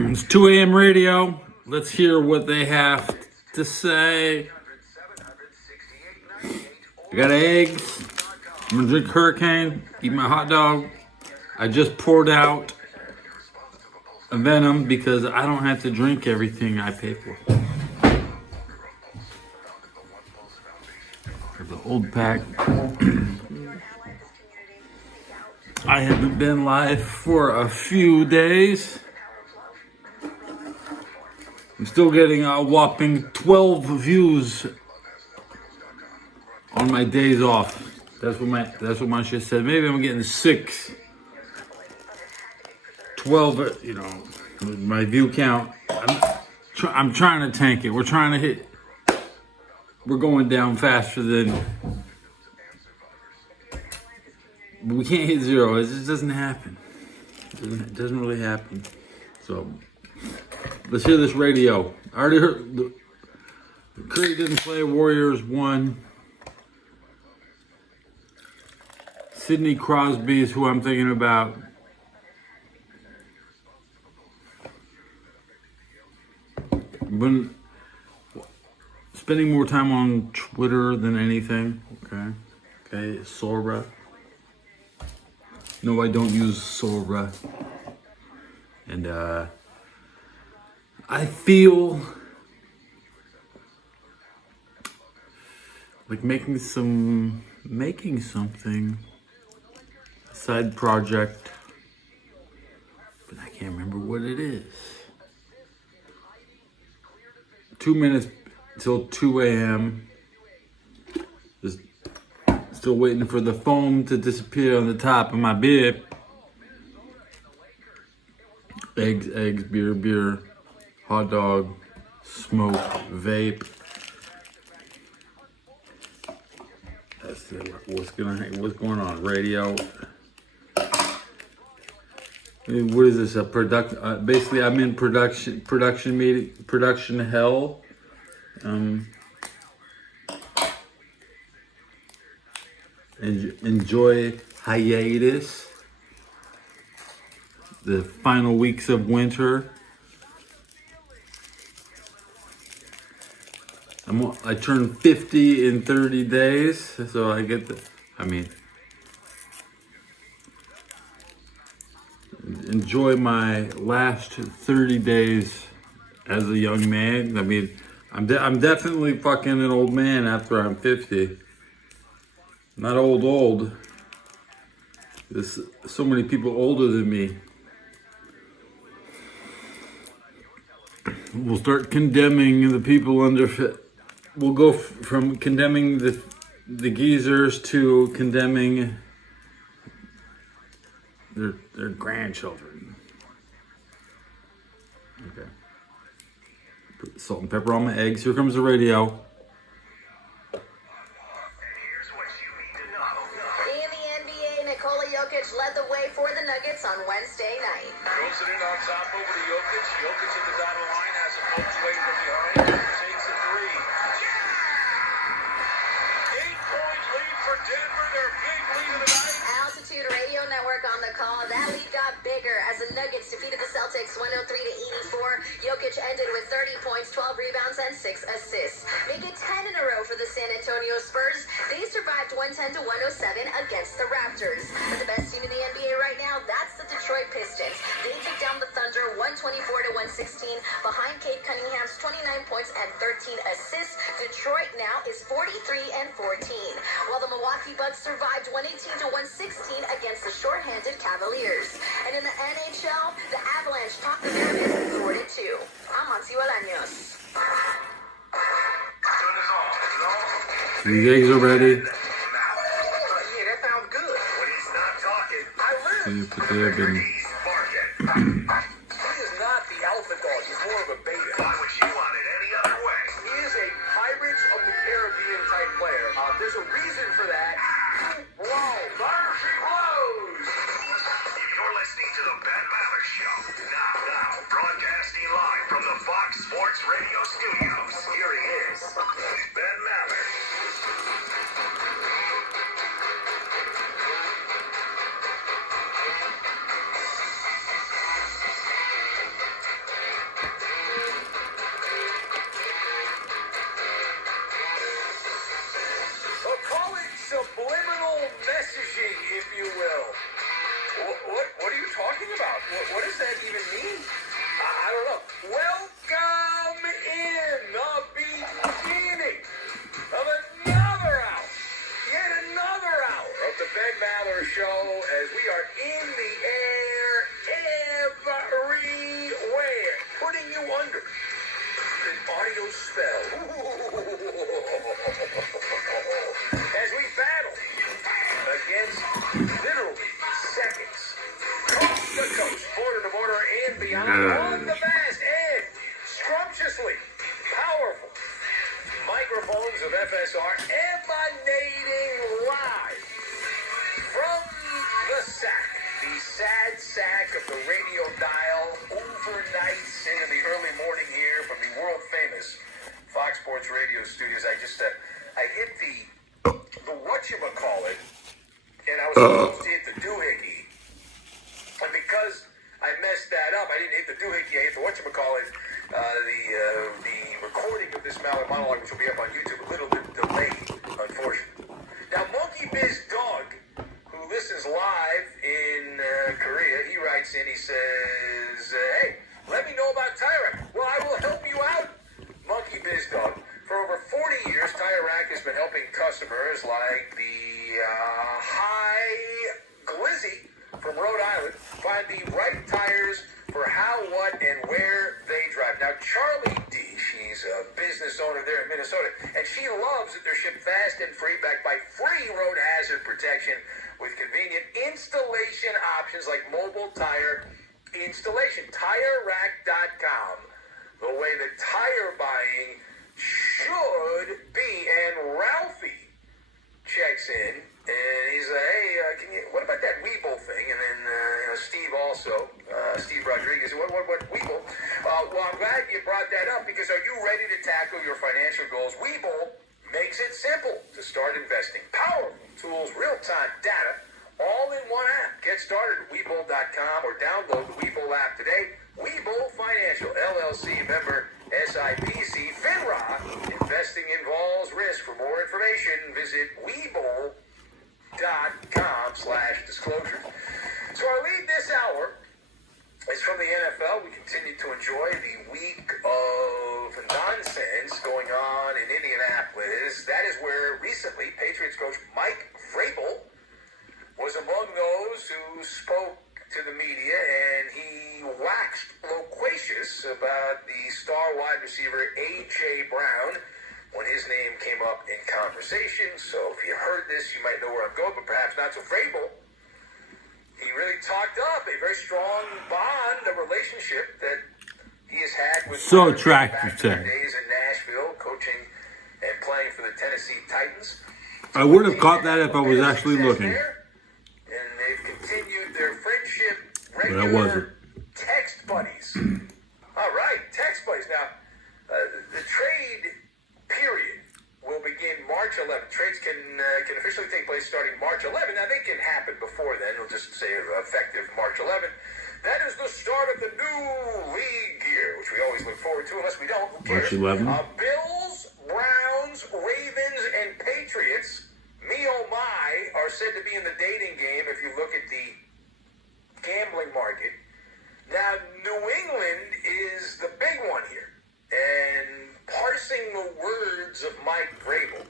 It's 2 a.m. radio. Let's hear what they have to say. I got eggs. I'm gonna drink Hurricane, eat my hot dog. I just poured out a Venom because I don't have to drink everything I pay for. There's the old pack. I haven't been live for a few days. I'm still getting a whopping 12 views on my days off. That's what my shit said. Maybe I'm getting 6, 12. You know, my view count. I'm trying to tank it. We're trying to hit. We're going down faster than. We can't hit 0. It just doesn't happen. It doesn't really happen. So let's hear this radio. I already heard the Curry didn't play. Warriors won. Sidney Crosby is who I'm thinking about. Been spending more time on Twitter than anything. Okay, Sora. No, I don't use Sora. And I feel like making something, a side project, but I can't remember what it is. 2 minutes till 2 a.m. Just still waiting for the foam to disappear on the top of my beer. Eggs, beer, hot dog, smoke, vape. That's what's going on. Radio. What is this? A production? Basically, I'm in production hell. Enjoy hiatus. The final weeks of winter. I turn 50 in 30 days, so I get enjoy my last 30 days as a young man. I mean, I'm definitely fucking an old man after I'm 50. Not old. There's so many people older than me. We'll start condemning the people under. We'll go from condemning the geezers to condemning their grandchildren. Okay. Put salt and pepper on my eggs. Here comes the radio. Led the way for the Nuggets on Wednesday night. Throws it in on top over to Jokic. Jokic at the dotted line has a post away from behind. Takes a 3. Yeah! 8-point lead for Denver. Their big lead of the night. Altitude Radio Network on the call. That lead got bigger as the Nuggets defeated the Celtics 103-84. Jokic ended with 30 points, 12 rebounds, and 6 assists. Make it 10 in a row for the San Antonio Spurs. They survived 110-107 against the Raptors. But the best team in the NBA right now, that's the Detroit Pistons. They took down the Thunder 124-116 behind Cade Cunningham's 29 points and 13 assists. Detroit now is 43-14, while the Milwaukee Bucks survived 118-116 against the shorthanded Cavaliers. And in the NHL, the Avalanche topped the Mariners 4-2. I'm Monty Bolaños. These eggs are ready. You put the egg in. He is not the alpha dog. He's more of a beta. Why would you want it any other way? He is a Pirates of the Caribbean type player. There's a reason for that. Blow. There she blows. You're listening to the Ben Maller Show. Now, broadcasting live from the Fox Sports Radio studios. Here he is, Ben Maller. What are you talking about? What does that even mean? I don't know. Welcome in the beginning of another hour. Yet another hour of the Ben Maller Show as we are in the air everywhere, putting you under an audio spell. As we battle against literally seconds, coast to coast, border to border, and beyond, on the vast and scrumptiously powerful microphones of FSR emanating live from the sack, the sad sack of the radio dial, overnights into the early morning here from the world famous Fox Sports Radio studios. I hit the whatchamacallit, and I was supposed to hit the doohickey. And because I messed that up, I didn't hit the doohickey, I hit the whatchamacallit, the recording of this Mallard monologue, which will be up on YouTube, a little bit delayed, unfortunately. Now, Monkey Biz Dog, who listens live in Korea, he writes in, he says, hey, let me know about Tire Rack. Well, I will help you out, Monkey Biz Dog. For over 40 years, Tire Rack has been helping customers like the High Glizzy from Rhode Island find the right tires for how, what, and where they drive. Now, Charlie D, she's a business owner there in Minnesota, and she loves that they're shipped fast and free, backed by free road hazard protection with convenient installation options like mobile tire installation. TireRack.com, the way that tire buying should be. And Ralphie checks in, and he's like, hey, what about that Weeble thing? And then, Steve also, Steve Rodriguez, what Weeble? Well, I'm glad you brought that up, because are you ready to tackle your financial goals? Weeble makes it simple to start investing. Powerful tools, real-time data, all in one app. Get started at Weeble.com or download the Weeble app today. Weeble Financial, LLC, member SIPC, FINRA. Investing involves risk. For more information, visit Weeble.com/disclosures. So our lead this hour is from the NFL. We continue to enjoy the week of nonsense going on in Indianapolis. That is where recently Patriots coach Mike Vrabel was among those who spoke to the media, and he waxed loquacious about the star wide receiver A.J. Brown when his name came up in conversation. So if you heard this, you might know where I'm going, but perhaps not so Vrabel. He really talked up a very strong bond, a relationship that he has had with so attractive to days in Nashville, coaching and playing for the Tennessee Titans. I would have caught that if I was actually looking. And they've continued their friendship, But I regular wasn't. text buddies. All right, text buddies. Now, the trade period will begin March 11th. Trades can officially take place starting March 11th. Now, they can happen before then. We'll just say effective March 11th. That is the start of the new league year, which we always look forward to. Unless we don't, who cares? March 11th. Bills, Browns, Ravens, and Patriots, me oh my, are said to be in the dating game if you look at the gambling market. Now, New England is the big one here. And parsing the words of Mike Vrabel,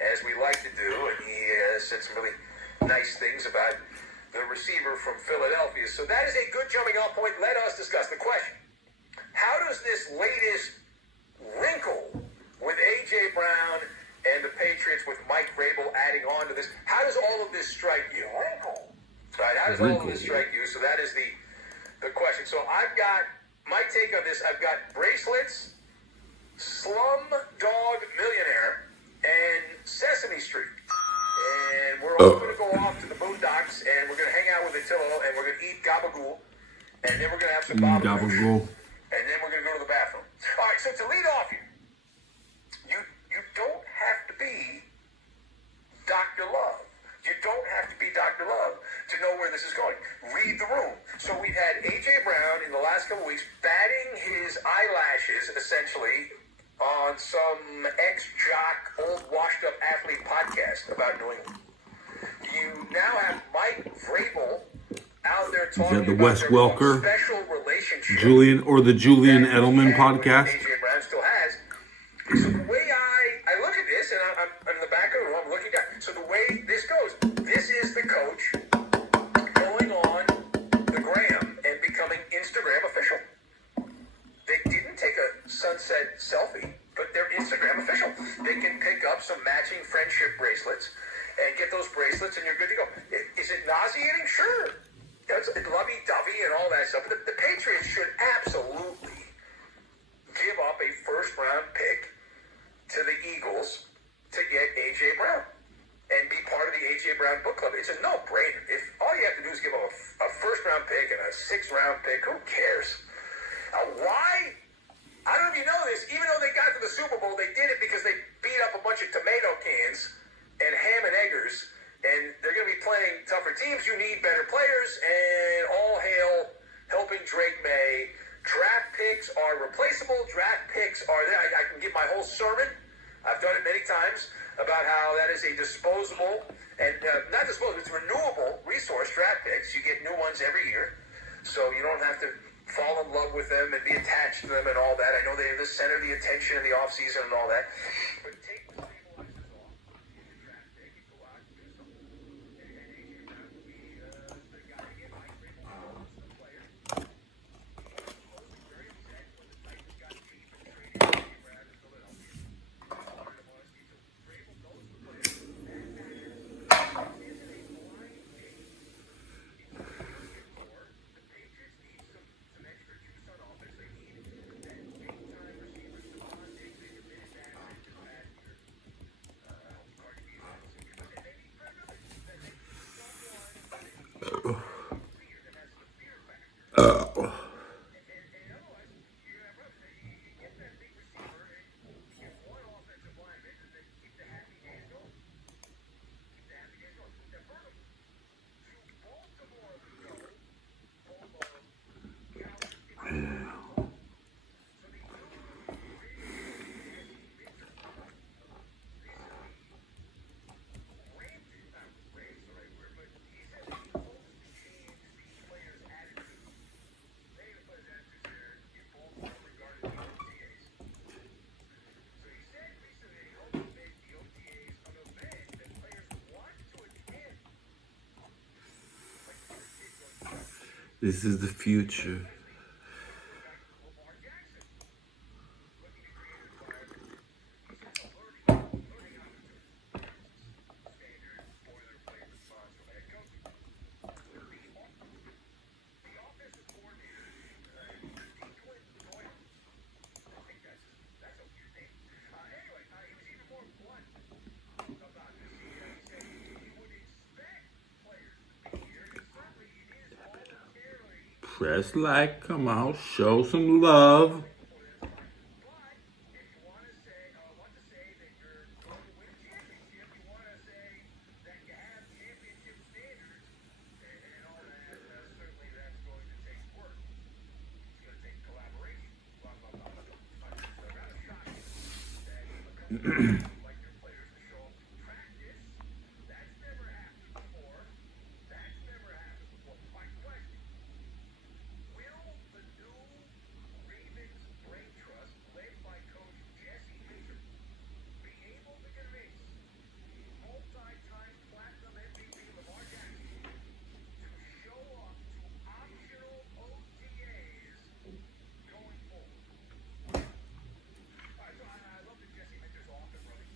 as we like to do, and he said some really nice things about the receiver from Philadelphia. So that is a good jumping off point. Let us discuss the question. How does this latest wrinkle with A.J. Brown and the Patriots with Mike Vrabel adding on to this, how does all of this strike you? Wrinkle. Right, how does all of this strike you? So that is the question. So I've got, my take on this, I've got bracelets, Slumdog Millionaire, and Sesame Street. And we're all going to go off to the boondocks, and we're going to hang out with Attilo, and we're going to eat gabagool, and then we're going to have some gabagool, and then we're going to go to the bathroom. All right, so to lead off here, you don't have to be Dr. Love. You don't have to be Dr. Love to know where this is going. Read the room. So we've had A.J. Brown in the last couple weeks batting his eyelashes, essentially, on some ex-jock, old washed-up athlete podcast about New England. You now have Mike Vrabel out they're Is talking that the about Wes their Welker, special relationship. Julian that Edelman he had with podcast? AJ Brown still has. So the way I look at this, and I'm in the back of the room, I'm looking down. So the way this goes, this is the coach going on the gram and becoming Instagram official. They didn't take a sunset selfie, but they're Instagram official. They can pick up some matching friendship bracelets and get those bracelets, and you're good to go. Is it nauseating? Sure. That's lovey-dovey and all that stuff. But the Patriots should absolutely give up a first-round pick to the Eagles to get A.J. Brown and be part of the A.J. Brown book club. It's a no-brainer. If all you have to do is give up a first-round pick and a sixth-round pick, who cares? Why? I don't know if you know this. Even though they got to the Super Bowl, they did it because they beat up a bunch of tomato cans and ham and eggers, and they're going to be playing tougher teams. You need better players, and all hail helping Drake May. Draft picks are replaceable. Draft picks are there. I can give my whole sermon. I've done it many times about how that is a disposable and not disposable, it's renewable resource, draft picks. You get new ones every year, so you don't have to fall in love with them and be attached to them and all that. I know they're the center of the attention in the offseason and all that. But take the stabilizers off. Use a draft pick and go out and do something. And AJ Brown will be the guy again. Mike Vrabel wants the player. Very upset when the Titans got cheap and traded AJ Brown to Philadelphia. So Vrabel knows the player. That matters. This isn't a blind date. It's what you're looking for. The Patriots need some extra juice on offense. They need that big-time receiver. Stephon Diggs, they've been in bad shape this past year. Cardi B is and they need credibility. They need someone that is clear, that has the fear factor. And otherwise, you're going to have problems. You get that big receiver and you get one offensive lineman and then keep the happy days going. Keep the happy days going. Now, furthermore, to Baltimore we go. Home of Calvin Johnson. So the new Jesse Mitchell recently ranted, not raised the right word, but he said that he hopes to change the players' attitude. Many of the players' attitudes there in Baltimore regarding the OTAs. So he said recently that he hopes to make the OTAs an event that players want to attend. Like to see their kid go to that. This is the future. Lamar Jackson looking to create an environment. He said learning opportunity. Standard boilerplate response from head coaching. The offensive coordinator, DeQuinn Doyle. I think that's a weird name. Anyway, he was even more blunt about this. He said he would expect players to be here, and certainly it is voluntarily. Press like, come on, show some love. But if you want to say that you're going to win a championship, you want to say that you have championship standards and all that, certainly that's going to take work. It's going to take collaboration. Blah, blah, blah. But rather shocking that a company would like their players to show up to practice. That's never happened before. That's never happened before. My question, will the new Ravens brain trust, led by Coach Jesse Mitchell, be able to convince multi-time platinum MVP Lamar Jackson to show up to optional OTAs going forward? All right, so I love that Jesse Mitchell's off and running.